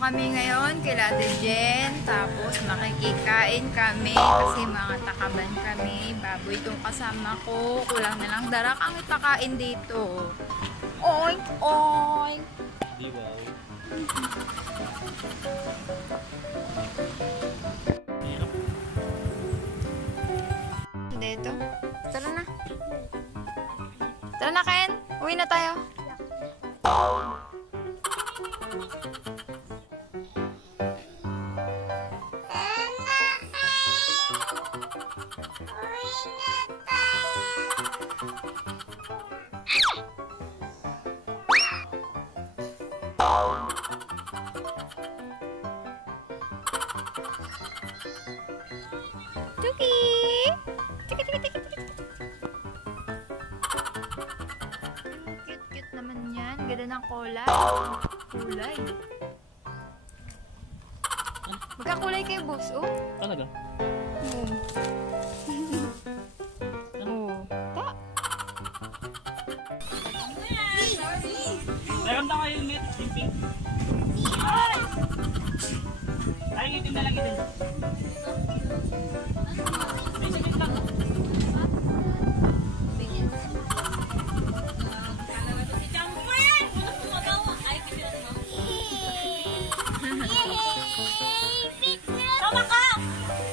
kami ngayon kila Ate Jen. Tapos makikikain kami kasi mga takaban kami. Baboy itong kasama ko. Kulang na lang darak ang ipakain dito. Oink, oink. Di ba? Dito. Tara na. Tara na, Ken. Uwi na tayo. Tuki! Tiki, tiki, tiki, tiki. Cute-cute naman yan. Ganda ng kulay. Kulay. Magkakulay kayo, boss. Oh. Talaga? Oo. Oo. Ta. Meron na kayo helmet, pink. Ay! Ay, itin na lang itin. May sakit lang. Tama ka!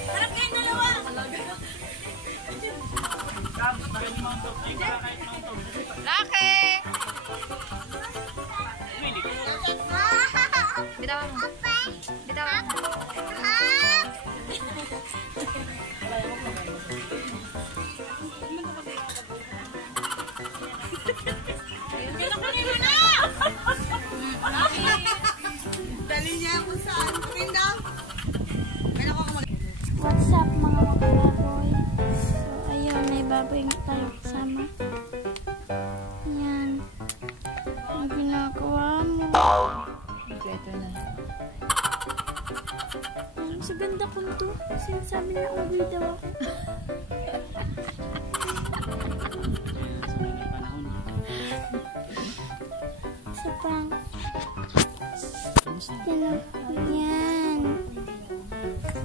Harap kayo dalawa! Laki! Bitawan mo. Bitawan mo. Kinukunin mo na! Dali niya ako saan. Kunin daw. What's up mga baboy? So ayun, may baboy nga tayo kasama. Yan. Ang ginagawa mo. Ito na. Yan, sa ganda ko to. Sinasabi na ugly daw ako. Sa prank. Yan o. Yan.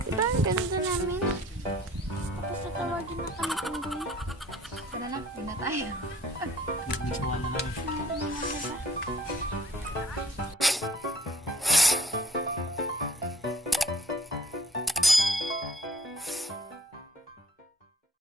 Diba ang ganda namin? Tapos natawagin na kami ugly. Tara na. Uwi na tayo. Wala na lang. Ang ganda na diba?